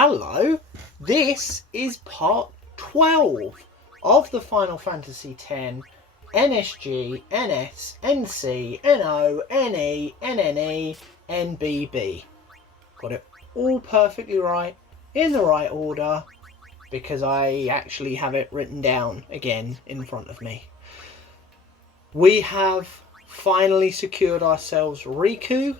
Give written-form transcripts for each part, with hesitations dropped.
Hello, this is part 12 of the Final Fantasy X NSGNSNCNONENNEBB. Got it all perfectly right, in the right order, because I actually have it written down again in front of me. We have finally secured ourselves Riku,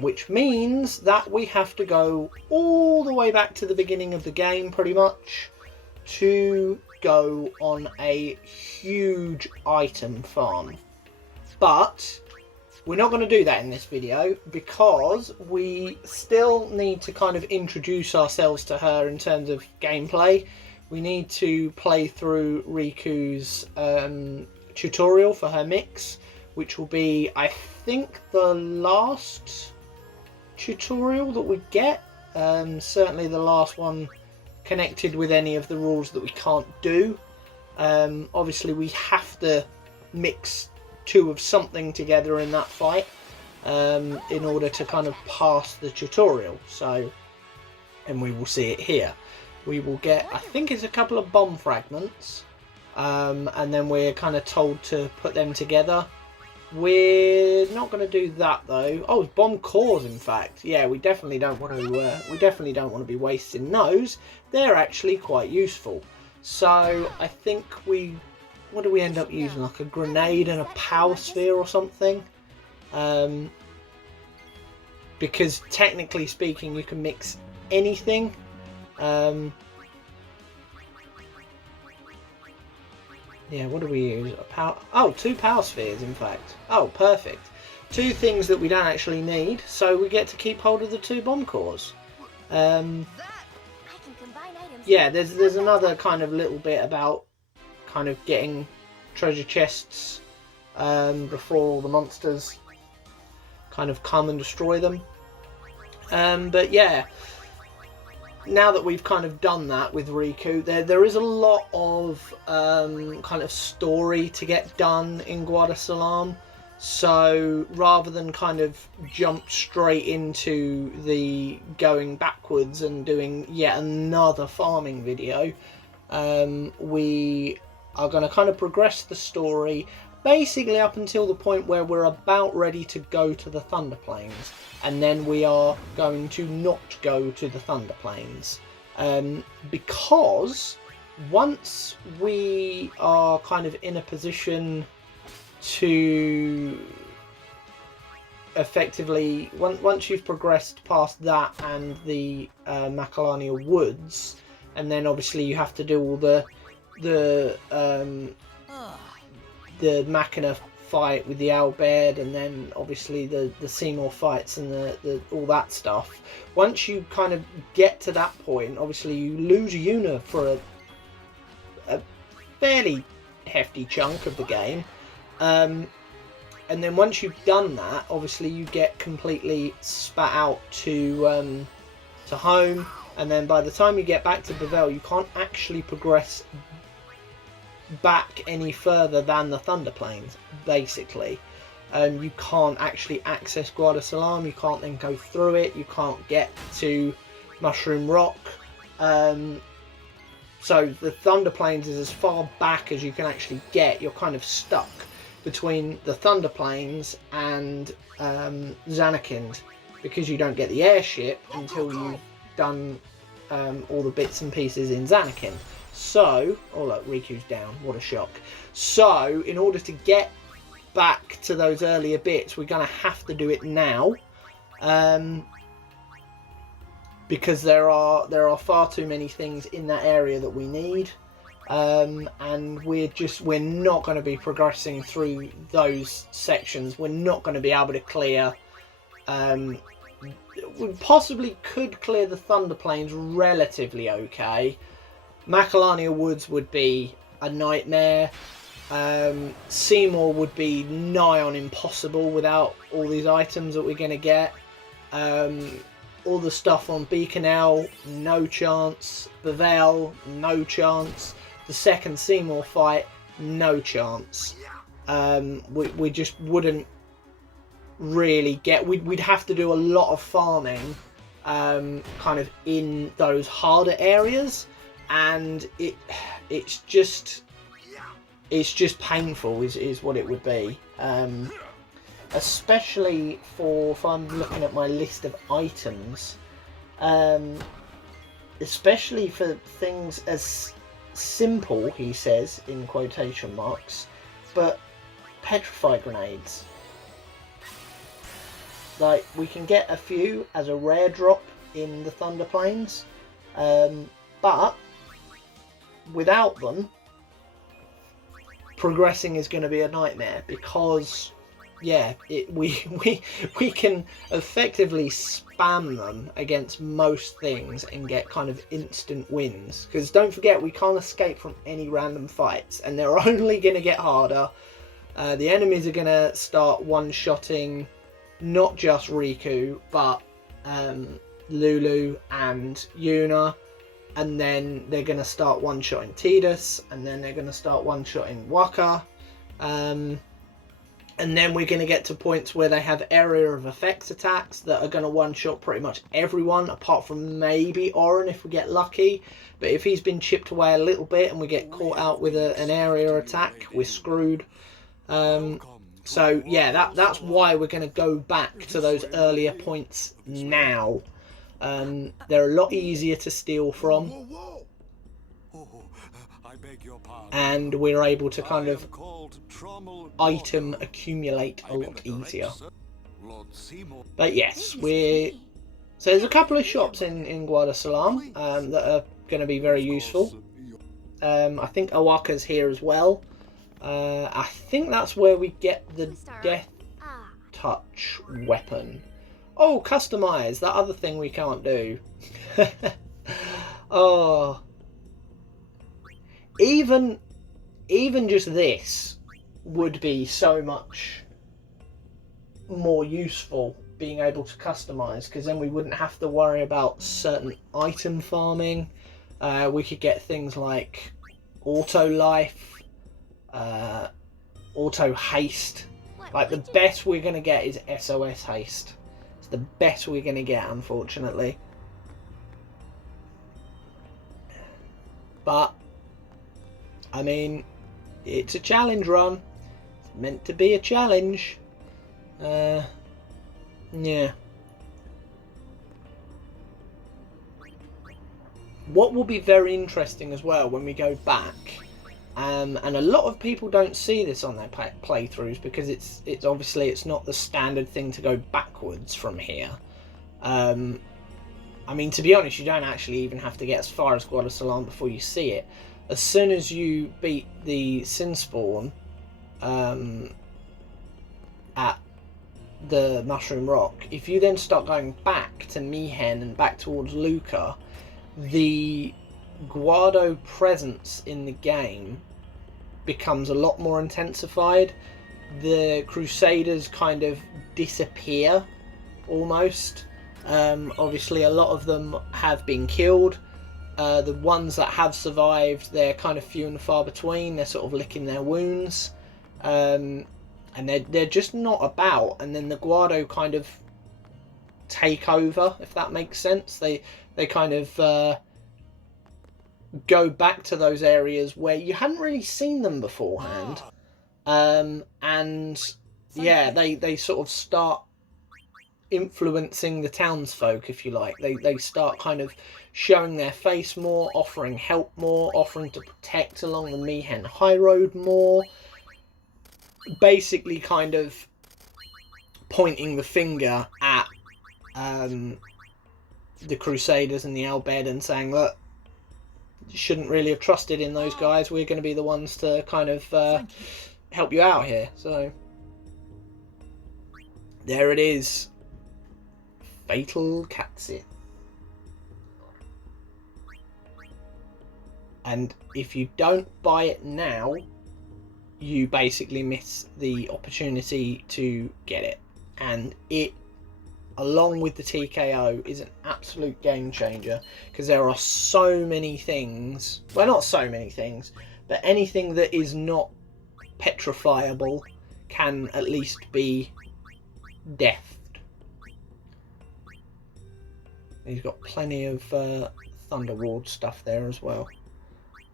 which means that we have to go all the way back to the beginning of the game pretty much to go on a huge item farm. But we're not going to do that in this video because we still need to kind of introduce ourselves to her in terms of gameplay. We need to play through Riku's tutorial for her mix, which will be, I think, the last tutorial that we get. Certainly the last one connected with any of the rules that we can't do. Obviously we have to mix two of something together in that fight in order to kind of pass the tutorial. So, and we will see it here. We will get, I think it's a couple of bomb fragments, and then we're kind of told to put them together. We're not going to do that though. Oh, bomb cores, in fact. Yeah, we definitely don't want to. We definitely don't want to be wasting those. They're actually quite useful. So I think we. What do we end up using? Like a grenade and a power sphere or something. Because technically speaking, you can mix anything. Yeah, what do we use? A power... Oh, 2 power spheres, in fact. Oh, perfect. 2 things that we don't actually need, so we get to keep hold of the 2 bomb cores. Yeah, there's another kind of little bit about kind of getting treasure chests before all the monsters kind of come and destroy them. But yeah, now that we've kind of done that with Riku, there is a lot of kind of story to get done in Guadasalam. So rather than kind of jump straight into the going backwards and doing yet another farming video, we are going to kind of progress the story basically up until the point where we're about ready to go to the Thunder Plains, and then we are going to not go to the Thunder Plains, because once we are kind of in a position to effectively, once you've progressed past that and the Macalania Woods, and then obviously you have to do all the Machina fight with the Owlbear, and then obviously the Seymour fights and the all that stuff. Once you kind of get to that point, obviously you lose Yuna for a fairly hefty chunk of the game, and then once you've done that, obviously you get completely spat out to home, and then by the time you get back to Bevelle, you can't actually progress back any further than the Thunder Plains, basically. You can't actually access Guadasalam, you can't then go through it, you can't get to Mushroom Rock. So the Thunder Plains is as far back as you can actually get. You're kind of stuck between the Thunder Plains and Zanarkand, because you don't get the airship until you've done all the bits and pieces in Zanarkand. So, oh look, Riku's down, what a shock. So, in order to get back to those earlier bits, we're going to have to do it now. Because there are far too many things in that area that we need. And we're not going to be progressing through those sections. We're not going to be able to clear... we possibly could clear the Thunder Plains relatively okay. Macalania Woods would be a nightmare. Seymour would be nigh on impossible without all these items that we're going to get. All the stuff on Beaconell, no chance. Bevelle, no chance. The second Seymour fight, no chance. We just wouldn't really get... We'd have to do a lot of farming kind of in those harder areas, and it's just painful is what it would be. Especially if I'm looking at my list of items, especially for things as simple, he says in quotation marks, but petrify grenades. Like, we can get a few as a rare drop in the Thunder Plains, but without them, progressing is going to be a nightmare, because yeah, we can effectively spam them against most things and get kind of instant wins. Because don't forget, we can't escape from any random fights, and they're only going to get harder. The enemies are going to start one-shotting not just Riku, but Lulu and Yuna, and then they're going to start one-shotting Tidus, and then they're going to start one-shotting Waka, and then we're going to get to points where they have area of effects attacks that are going to one-shot pretty much everyone, apart from maybe Auron if we get lucky. But if he's been chipped away a little bit and we get caught out with an area attack, we're screwed. So yeah, that's why we're going to go back to those earlier points now. They're a lot easier to steal from, and we're able to kind of item accumulate a lot easier. But yes, so there's a couple of shops in Guadalsalam that are going to be very useful. I think Owaka's here as well. I think that's where we get the Death Touch weapon. Oh, Customise, that other thing we can't do. Oh, even just this would be so much more useful, being able to customize, because then we wouldn't have to worry about certain item farming. We could get things like auto life, auto haste. Like, the best we're going to get is SOS haste. It's the best we're going to get, unfortunately. But I mean, it's a challenge run. It's meant to be a challenge. Yeah. What will be very interesting as well when we go back, and a lot of people don't see this on their playthroughs, because it's obviously it's not the standard thing to go backwards from here. I mean, to be honest, you don't actually even have to get as far as Guadalsalam before you see it. As soon as you beat the Sin Spawn at the Mushroom Rock, if you then start going back to Mihen and back towards Luca, the Guado presence in the game becomes a lot more intensified. The Crusaders kind of disappear almost. Obviously a lot of them have been killed. The ones that have survived, they're kind of few and far between. They're sort of licking their wounds, and they're just not about. And then the Guado kind of take over, if that makes sense. They kind of go back to those areas where you hadn't really seen them beforehand, and yeah, they sort of start influencing the townsfolk, if you like. They start kind of showing their face more, offering help more, offering to protect along the Mihen High Road more, basically kind of pointing the finger at the Crusaders and the Albed and saying, look, you shouldn't really have trusted in those guys. We're going to be the ones to kind of help you out here. So there it is. Fatal Cutscene. And if you don't buy it now, you basically miss the opportunity to get it. And it, along with the TKO, is an absolute game changer, because there are so many things, well, not so many things, but anything that is not petrifiable can at least be deathed. He's got plenty of Thunder Ward stuff there as well.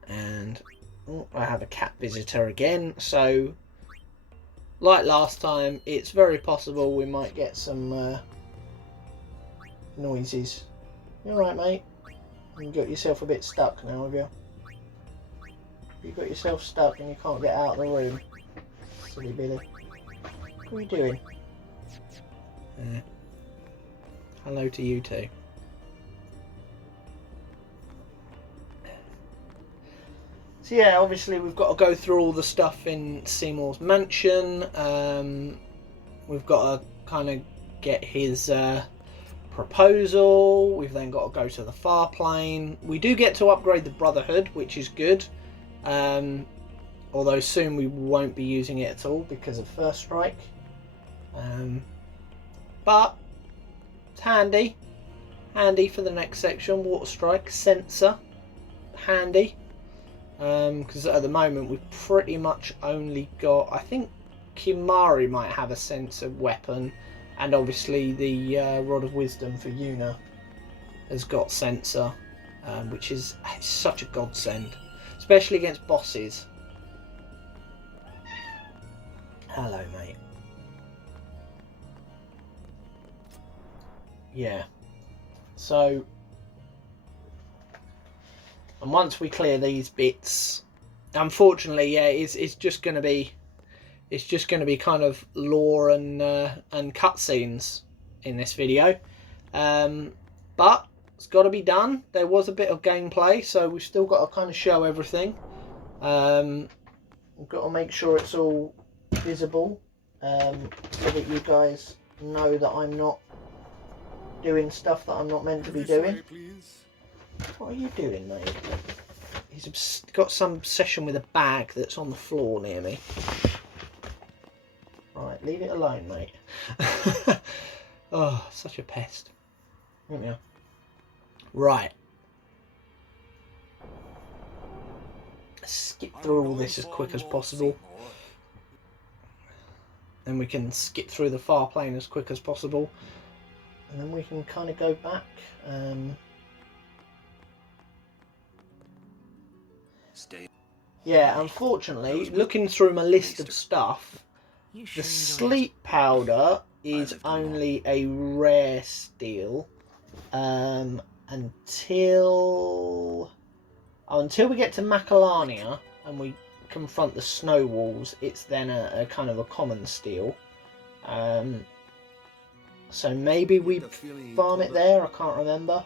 And I have a cat visitor again, so like last time, it's very possible we might get some noises. You alright, mate? You got yourself a bit stuck now, have you? You got yourself stuck and you can't get out of the room. Silly Billy. What are you doing? Hello to you too. So yeah, obviously we've got to go through all the stuff in Seymour's mansion. We've got to kind of get his proposal. We've then got to go to the far plane. We do get to upgrade the Brotherhood, which is good. Although soon we won't be using it at all because of First Strike. But it's handy. Handy for the next section. Water Strike, Sensor. Handy. Because at the moment we've pretty much only got, I think Kimari might have a sensor weapon, and obviously the Rod of Wisdom for Yuna has got sensor, which is such a godsend, especially against bosses. Hello, mate. Yeah. So, and once we clear these bits, unfortunately, yeah, it's just going to be kind of lore and cutscenes in this video, but it's got to be done. There was a bit of gameplay, so we've still got to kind of show everything. We've got to make sure it's all visible, so that you guys know that I'm not doing stuff that I'm not meant to be doing. What are you doing, mate? He's got some obsession with a bag that's on the floor near me. Right, leave it alone, mate. Oh, such a pest. Yeah. Right. Skip through all this as quick as possible. Then we can skip through the far plane as quick as possible. And then we can kind of go back. Yeah, unfortunately, looking through my list of stuff, the sleep powder is only a rare steal until we get to Macalania and we confront the snow walls. It's then a kind of a common steal. So maybe we farm it there. I can't remember.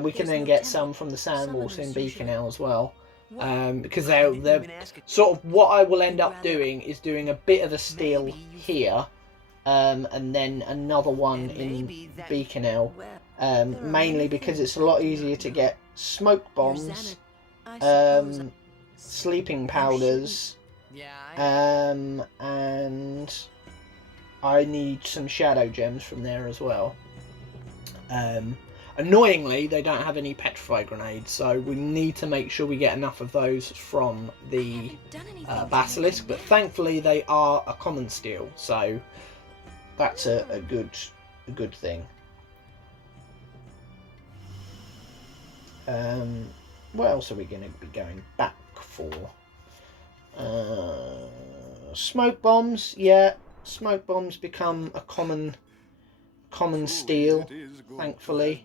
We can then get some from the sand walls in Beacon as well. Because they're sort of what I will end up doing is doing a bit of a steal here, and then another one in Beacon, mainly because it's a lot easier to get smoke bombs, sleeping powders, and I need some shadow gems from there as well. Annoyingly, they don't have any petrify grenades, so we need to make sure we get enough of those from the basilisk. But thankfully, they are a common steal, so that's a good thing. What else are we going to be going back for? Smoke bombs, yeah. Smoke bombs become a common steal, thankfully.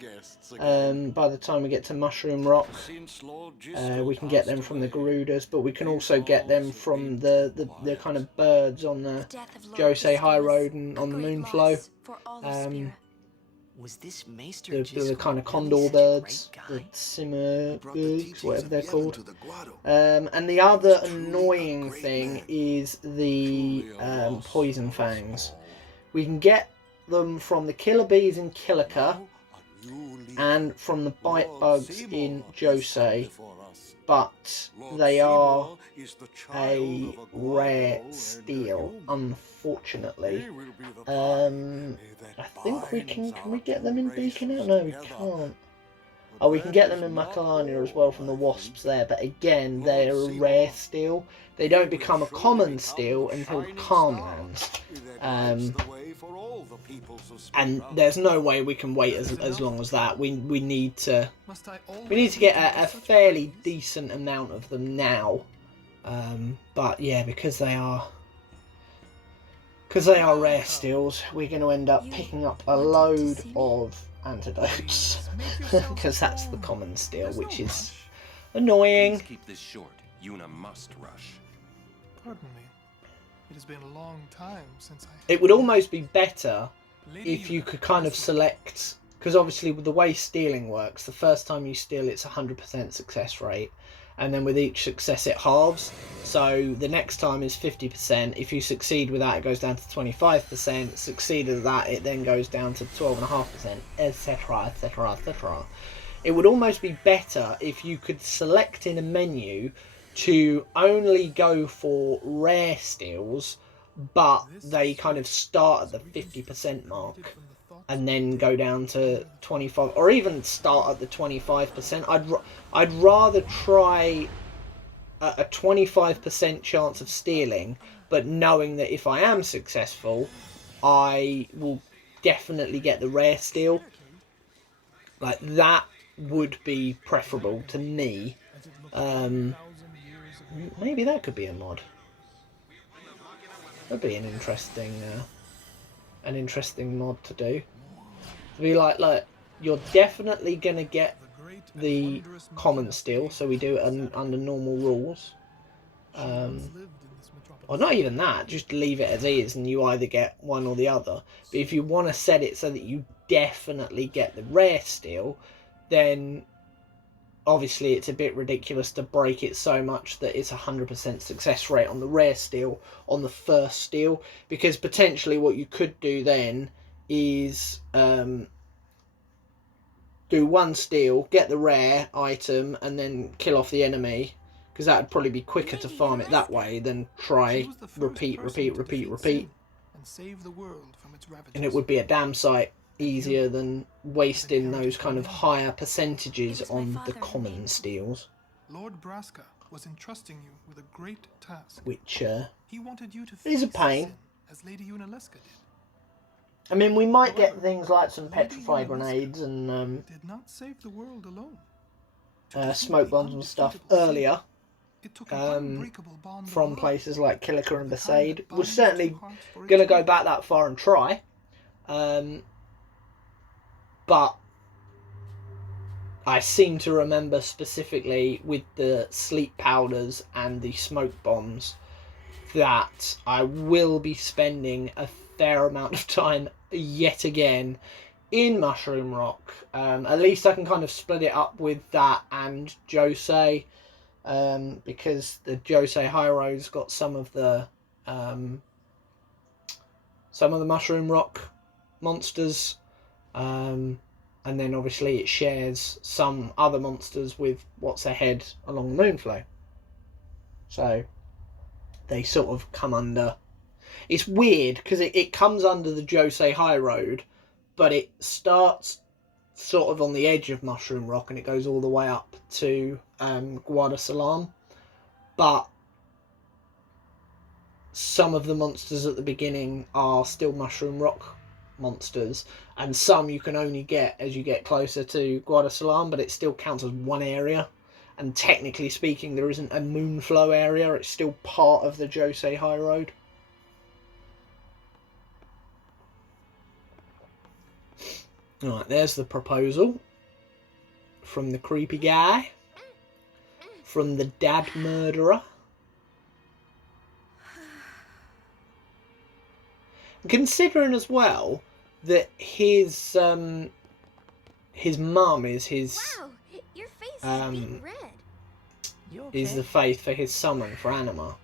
By the time we get to Mushroom Rock, we can get them from the Garudas, but we can also get them from the kind of birds on the Josei High Road and on the Moonflow. The kind of condor birds, the simmer birds, whatever they're called. And the other annoying thing is the poison fangs. We can get them from the killer bees in Kilika and from the bite bugs in Josei, but they are a rare steal, unfortunately. I think we can we get them in Beacon? No, we can't. Oh, we can get them in Macalania as well from the wasps there, but again, they're a rare steel. They don't become a common steel until Calm lands. And there's no way we can wait as long as that. We need to get a fairly decent amount of them now. But yeah, because they are rare steels, we're going to end up picking up a load of antidotes because that's the common steel, which is annoying. Keep this short. Yuna must rush. Pardon me. It has been a long time since I... It would almost be better if you could kind of select, because obviously with the way stealing works, the first time you steal it's 100% success rate, and then with each success it halves. So the next time is 50%. If you succeed with that, it goes down to 25%. Succeed with that, it then goes down to 12.5%, etc, etc, etc. It would almost be better if you could select in a menu to only go for rare steals, but they kind of start at the 50% mark and then go down to 25, or even start at the 25%. I'd rather try a 25% chance of stealing, but knowing that if I am successful, I will definitely get the rare steal. Like, that would be preferable to me. Maybe that could be a mod. That'd be an interesting mod to do. To be like, you're definitely gonna get the common steel, so we do it under normal rules. Or not even that, just leave it as is, and you either get one or the other. But if you want to set it so that you definitely get the rare steel, then obviously it's a bit ridiculous to break it so much that it's 100% success rate on the rare steel on the first steel, because potentially what you could do then is do one steal, get the rare item, and then kill off the enemy, because that would probably be quicker to farm it that way than try repeat, and it would be a damn sight easier than wasting those kind of higher percentages on the common steals. Lord Braska was entrusting you with a great task, which he wanted you to is a pain, as Lady Yunalesca did. I mean, we might get things like some petrify grenades and did not save the world alone. Smoke bombs and stuff earlier from places like Kilika and Besaid. We're certainly going to go back that far and try. But I seem to remember specifically with the sleep powders and the smoke bombs that I will be spending a fair amount of time yet again in Mushroom Rock. At least I can kind of split it up with that and Josei, because the Josei High Road's got some of the Mushroom Rock monsters, and then obviously it shares some other monsters with what's ahead along the Moonflow. So they sort of come under... It's weird because it comes under the Josei High Road, but it starts sort of on the edge of Mushroom Rock and it goes all the way up to Guadasalam. But some of the monsters at the beginning are still Mushroom Rock monsters, and some you can only get as you get closer to Guadasalam, but it still counts as one area. And technically speaking, there isn't a Moonflow area, it's still part of the Josei High Road. Alright, there's the proposal from the creepy guy, from the dad murderer. Considering as well that his mum is his... Wow, your face is being red. Is the faith for his summon for Anima.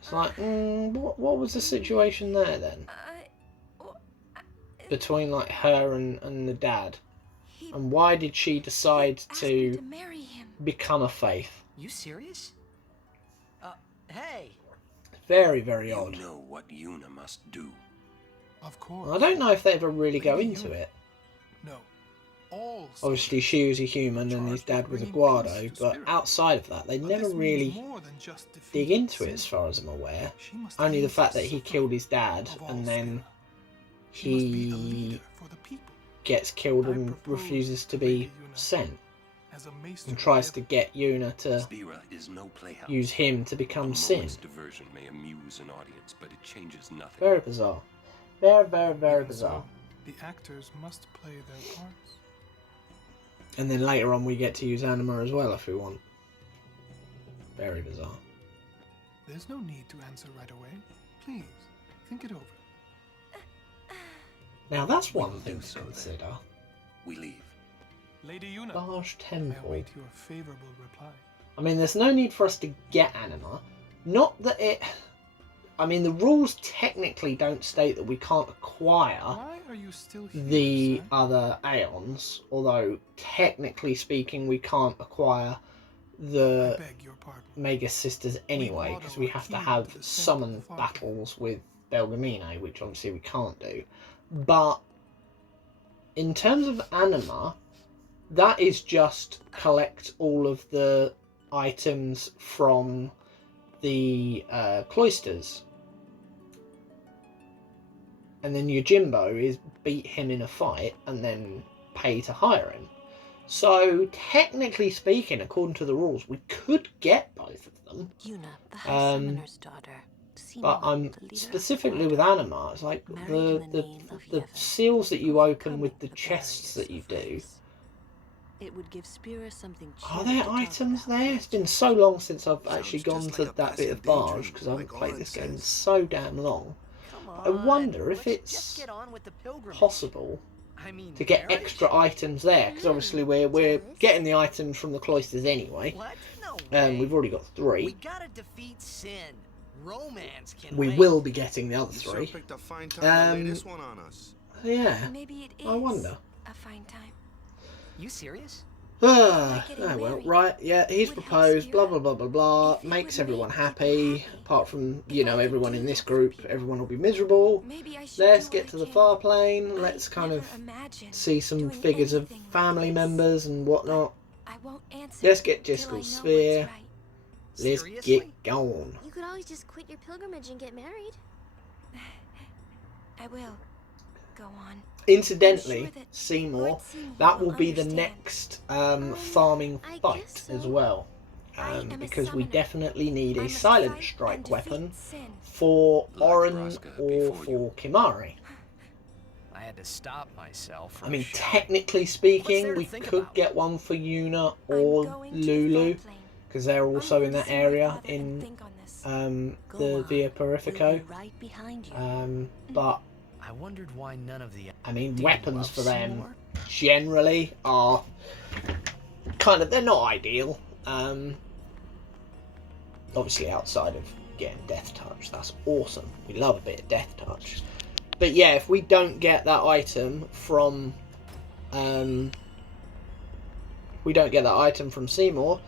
It's like, what was the situation there then? Between like her and the dad, and why did she decide to marry him? Become a faith? You serious? Hey. Very, very odd. You know what Yuna must do. Of course. I don't know if they ever really go into it. No. All Obviously, she was a human and his dad was a Guardo, but outside of that, they never really dig into it as far as I'm aware. Only the fact that he killed his dad and then he gets killed and refuses to be sent. And tries to get Yuna to Spira is no playhouse. use him to become Sin. Diversion may amuse an audience, but it changes nothing. Very bizarre. Very, very, very Even bizarre. So, the actors must play their parts. And then later on we get to use Anima as well if we want. Very bizarre. There's no need to answer right away. Please, think it over. Now that's one thing to consider. We leave. Lady Yuna, Large I temple. await your favorable reply. I mean, there's no need for us to get Anima. Not that it... I mean, the rules technically don't state that we can't acquire Why are you still here, the sir? other Aeons, although technically speaking we can't acquire I the beg your pardon. Mega Sisters anyway, because we have to have summon battles with Belgamine, which obviously we can't do. But in terms of Anima, that is just collect all of the items from the cloisters. And then Yojimbo is beat him in a fight and then pay to hire him. So, technically speaking, according to the rules, we could get both of them. Yuna, the High Summoner's daughter. But specifically with Anima, it's like the seals that you open with the chests that you do. It would give Spira something. Are there items there? It's been so long since I've actually gone to that bit of Barge because I haven't played this game in so damn long. I wonder if it's possible to get extra items there, because obviously we're getting the items from the cloisters anyway. We've already got 3. We gotta defeat Sin. Romance can We wait. will be getting the other 3. Yeah, Maybe it is I wonder. a fine time. You serious? Oh well, right, yeah, he's proposed, blah blah blah blah blah, makes everyone happy, apart from, you know, everyone in this group, everyone will be miserable. Maybe I should Let's do get what to I the can. far plane, let's kind Never of imagined see some doing figures of anything like family this. members and whatnot. I won't answer. Let's get till I Jiskel's know what's sphere, right. let's Seriously? get going. You could always just quit your pilgrimage and get married. I will. Go on. Incidentally, I'm sure that Seymour, Lord Seymour that will will be the understand. next farming I fight guess so. as well. I am a Because we summoner. definitely need I a must silent fight strike and defeat weapon Sin. for Like Orin Braska or before for Kimari. I had to stop myself. I mean, from shouting. technically What's speaking, there to we think could about? get one for Yuna I'm or going to the Lulu, floodplain. because they're I'm also going in to that see my area father and in think on this. Go the on. Via Purifico. We'll be right behind you. But I wondered why none of the. I mean, Do you weapons love for them Seymour? generally are kind of, they're not ideal. Obviously outside of getting Death Touch, that's awesome. We love a bit of Death Touch. But yeah, if we don't get that item from Seymour,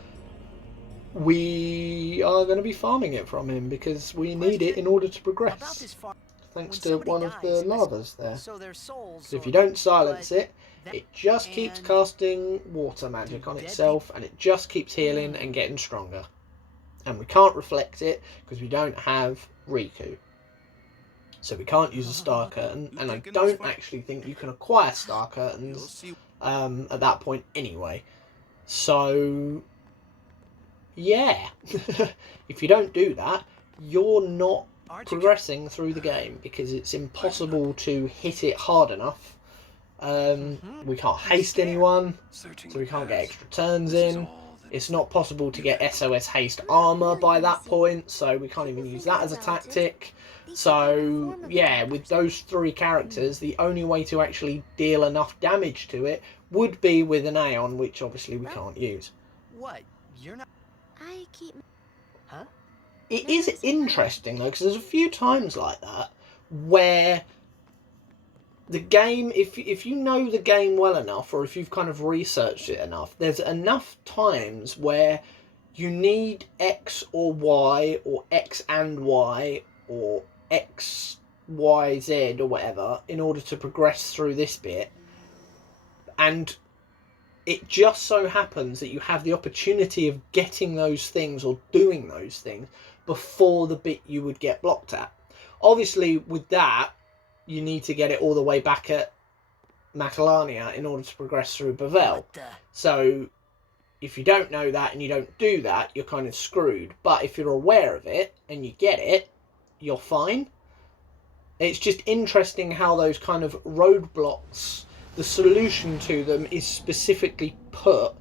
we are going to be farming it from him because we need it in order to About progress. this far. Thanks When to somebody one of the dies, lavas there. So their souls. So if or- you don't silence but it, that- it just keeps and casting water magic on dead itself, and it just keeps healing and getting stronger. And we can't reflect it because we don't have Riku. So we can't use a star curtain, and I don't actually think you can acquire star curtains at that point anyway. So yeah, if you don't do that, you're not Aren't you progressing through the game because it's impossible to hit it hard enough. We can't haste anyone, so we can't get extra turns in. It's not possible to get SOS haste armor by that point, so we can't even use that as a tactic. So yeah, with those 3 characters, the only way to actually deal enough damage to it would be with an Aeon, which obviously we can't use. What? You're not. I keep. Huh? It is interesting though, because there's a few times like that where the game, if you know the game well enough, or if you've kind of researched it enough, there's enough times where you need X or Y, or X and Y, or X, Y, Z, or whatever, in order to progress through this bit. And it just so happens that you have the opportunity of getting those things or doing those things before the bit you would get blocked at. Obviously, with that, you need to get it all the way back at Macalania in order to progress through Bavel. So, if you don't know that and you don't do that, you're kind of screwed. But if you're aware of it and you get it, you're fine. It's just interesting how those kind of roadblocks, the solution to them is specifically put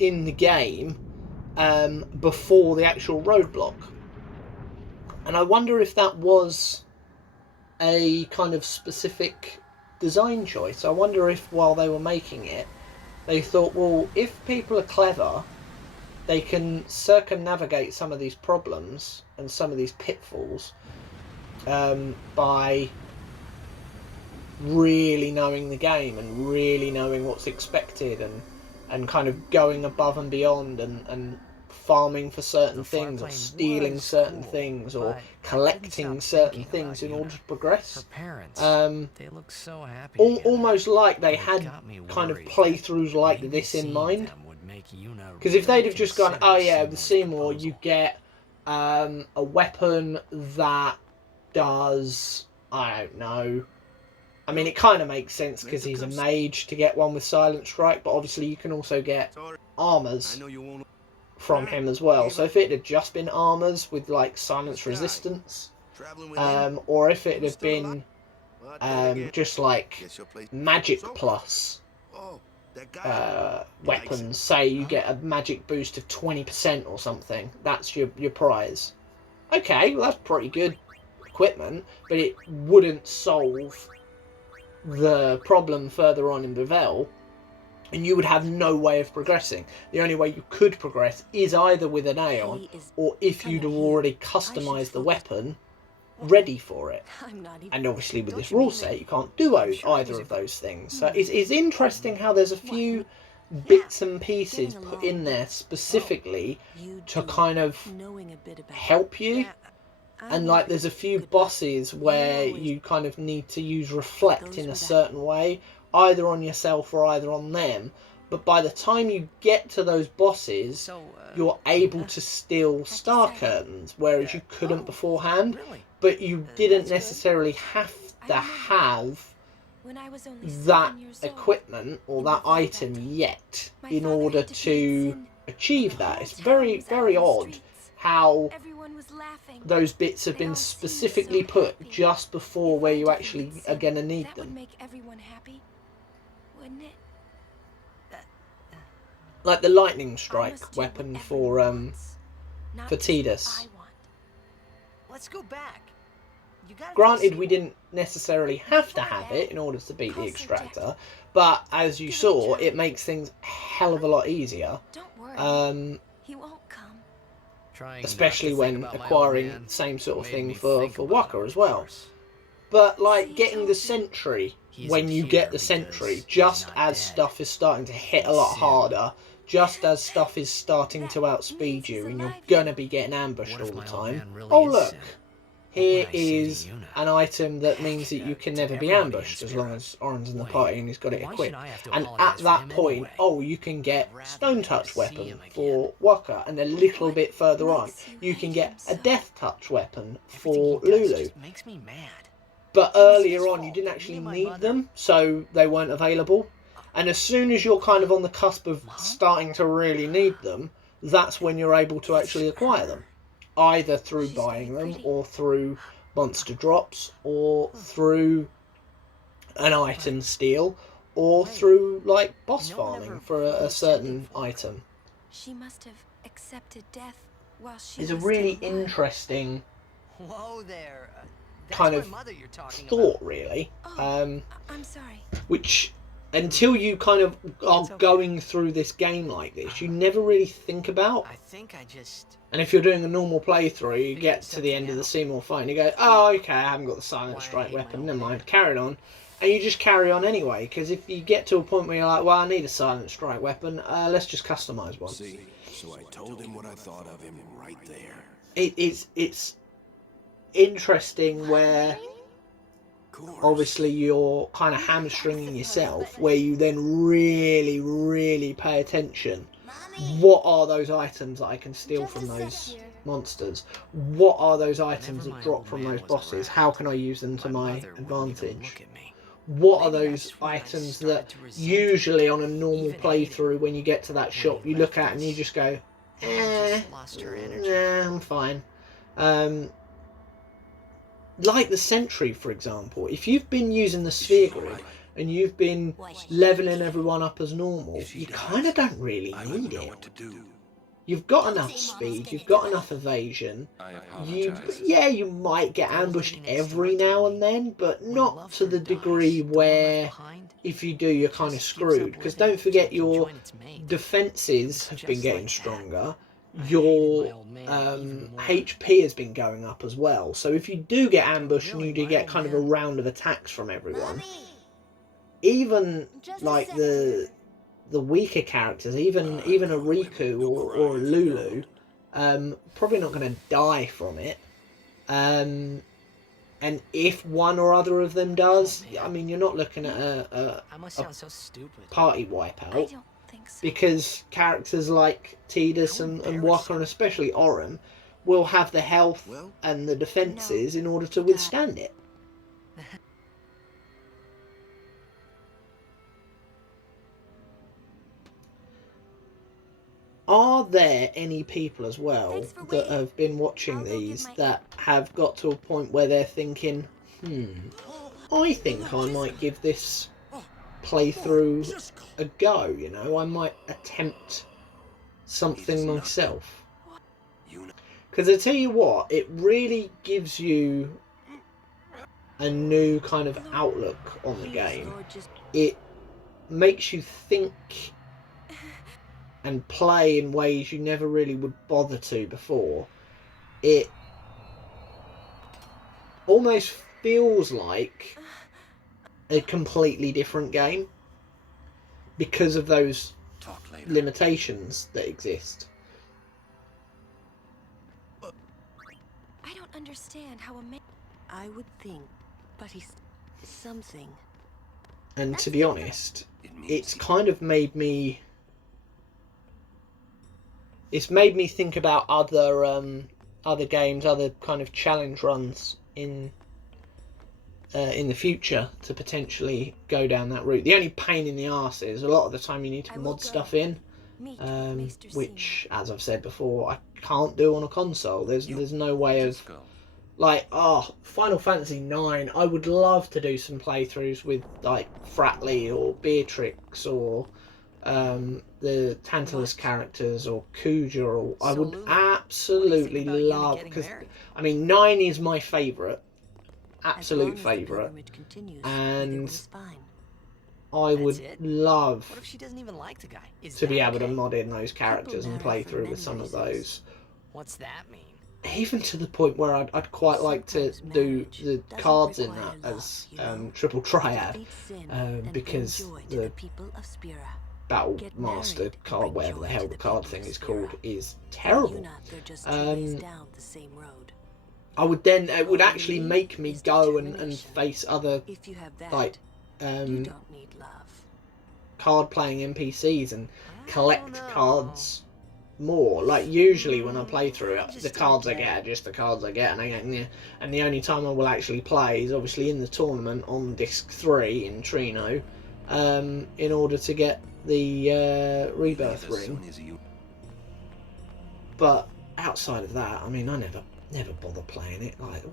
in the game before the actual roadblock. And I wonder if that was a kind of specific design choice. I wonder if while they were making it, they thought, well, if people are clever, they can circumnavigate some of these problems and some of these pitfalls by really knowing the game and really knowing what's expected and kind of going above and beyond and farming for certain things or stealing certain things or collecting certain things in order to progress. They look so happy. Almost like they had kind of playthroughs like this in mind. Because if they'd have just gone, oh yeah, with Seymour you get a weapon that does, I don't know. I mean, it kind of makes sense because he's a mage to get one with Silent Strike, but obviously you can also get armors from him as well. So if it had just been armors with like silence resistance, or if it had been just like magic plus weapons, say you get a magic boost of 20% or something, that's your prize. Okay, well that's pretty good equipment, but it wouldn't solve the problem further on in Bavel, and you would have no way of progressing. The only way you could progress is either with an Aeon, or if you'd have already customized the weapon ready for it. And obviously with this rule set, you can't do either of those things. So it's interesting how there's a few bits and pieces put in there specifically to kind of help you. And like there's a few bosses where you kind of need to use reflect in a certain way, either on yourself or either on them. But by the time you get to those bosses, you're able to steal star curtains, whereas you couldn't beforehand. But you didn't necessarily have to have that equipment or that item yet in order to achieve that. It's very, very odd how those bits have been specifically put just before where you actually are going to need them. Like the lightning strike weapon for Tidus. Let's go back. Granted, we didn't necessarily have to have it in order to beat the extractor, but as you saw, it makes things a hell of a lot easier. He won't come. Especially when acquiring the same sort of thing for Waka as well. But like getting the sentry, when you get the sentry, just as stuff is starting to hit a lot harder, just as stuff is starting to outspeed you and you're gonna be getting ambushed all the time. Oh look, here is an item that means that you can never be ambushed as long as Orin's in the party and he's got it equipped. And at that point, oh, you can get Stone Touch weapon for Waka, and a little bit further on, you can get a Death Touch weapon for Lulu. But earlier on, you didn't actually need them, so they weren't available. And as soon as you're kind of on the cusp of starting to really need them, that's when you're able to actually acquire them. Either through buying them, or through monster drops, or through an item steal, or through, like, boss farming for a certain item. She must have accepted death while she It's a really interesting Whoa there. kind of thought, really. I'm sorry. Which, until you kind of are going through this game like this, you never really think about. I think I just... And if you're doing a normal playthrough, you get to the end of the Seymour fight and you go, oh, okay, I haven't got the Silent Strike weapon, never mind, carry on. And you just carry on anyway, because if you get to a point where you're like, well, I need a Silent Strike weapon, let's just customise one. See, so I told him what I thought of him right there. It's interesting where obviously you're kind of hamstringing yourself, where you then really pay attention. What are those items that I can steal from those monsters? What are those items that drop from those bosses? How can I use them to my advantage? What are those items that usually on a normal playthrough, when you get to that shop, you look at and you just go, nah, I'm fine. Like the sentry, for example. If you've been using the sphere grid and you've been leveling everyone up as normal, you kind of don't really need it. You've got enough speed, you've got enough evasion. You might get ambushed every now and then, but not to the degree where if you do, you're kind of screwed. Because don't forget, your defences have been getting stronger. Your HP has been going up as well. So if you do get ambushed and you do get kind of a round of attacks from everyone, even like the weaker characters, even a Riku or a Lulu, probably not going to die from it. And if one or other of them does, I mean, you're not looking at a party wipeout. Because characters like Tidus and Waka, and especially Auron, will have the health and the defences in order to withstand it. Are there any people as well that have been watching these that have got to a point where they're thinking, I think I might give this playthrough a go, you know, I might attempt something myself? Because I tell you what, it really gives you a new kind of outlook on the game. It makes you think and play in ways you never really would bother to before. It almost feels like a completely different game because of those limitations that exist. I don't understand how a man... I would think, but he's something. And to be honest, it's kind of made me... It's made me think about other games, other kind of challenge runs in the future to potentially go down that route. The only pain in the arse is a lot of the time you need to mod stuff in, which, as I've said before, I can't do on a console. There's no way of, like, Final Fantasy IX, I would love to do some playthroughs with, like, Fratley or Beatrix or the Tantalus characters or Kuja, or I would absolutely love, because I mean 9 is my favourite, absolute favourite, and I would love to be able to mod in those characters and play through with some of those. What's that mean? Even to the point where I'd quite like to do the cards in that as triple triad, because the Battle Master card, whatever the hell the card thing is called, is terrible. I would then, it would actually make me go and face other, like, card playing NPCs and collect cards more. Like, usually when I play through it, the cards I get are just the cards I get, and the only time I will actually play is obviously in the tournament on disc 3 in Trino, in order to get the rebirth ring. But outside of that, I mean, I never bother playing it. Like,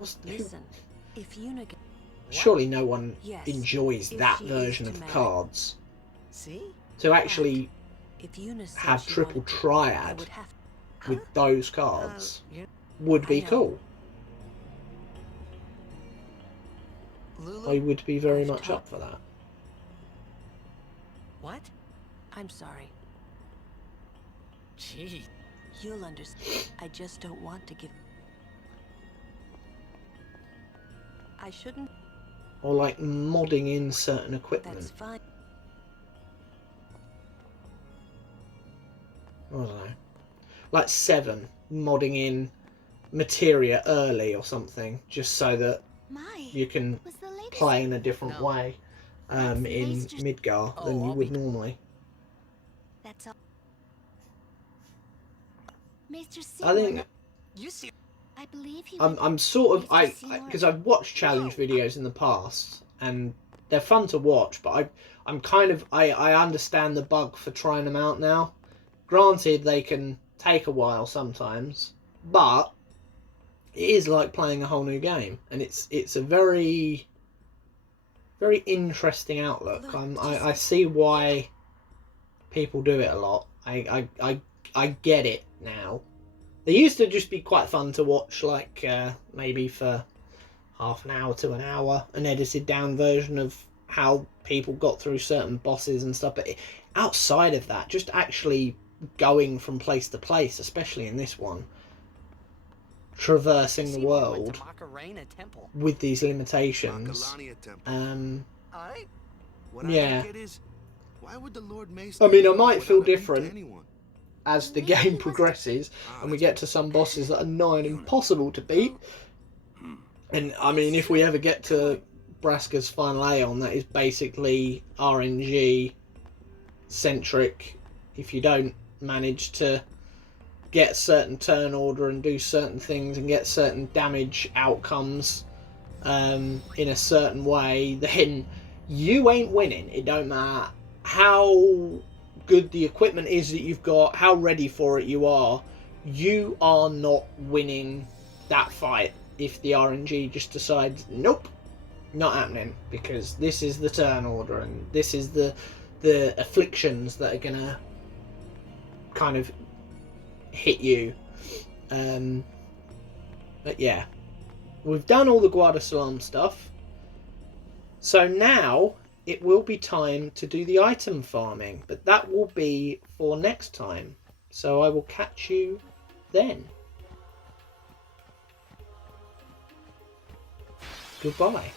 surely no one enjoys that version of the cards. To actually have triple triad with those cards would be cool. I would be very much up for that. What? I'm sorry. Gee. You'll understand. I just don't want to give... I shouldn't... Or like modding in certain equipment. That's fine. I don't know. Like 7, modding in materia early or something, just so that you can play in a different No. way in Midgar than you would normally. That's all. Maester I think You see. I believe he I'm sort of Maester because I've watched challenge videos in the past and they're fun to watch, but I'm kind of I understand the bug for trying them out now. Granted, they can take a while sometimes, but it is like playing a whole new game, and it's a very interesting outlook. I see why people do it a lot. I get it now. They used to just be quite fun to watch, like maybe for half an hour to an hour, an edited down version of how people got through certain bosses and stuff. But outside of that, just actually going from place to place, especially in this one, traversing the world with these limitations. Yeah. Why would the Lord I mean, I might feel different as the game progresses and we get to some bosses that are nigh impossible to beat. And I mean, if we ever get to Braska's final Aeon, that is basically RNG centric. If you don't manage to get certain turn order and do certain things and get certain damage outcomes in a certain way, then you ain't winning. It don't matter how good the equipment is that you've got, how ready for it you are not winning that fight if the RNG just decides, nope, not happening, because this is the turn order and this is the afflictions that are gonna kind of hit you. But yeah, we've done all the Guardasalam stuff, so now it will be time to do the item farming, but that will be for next time, so I will catch you then. Goodbye.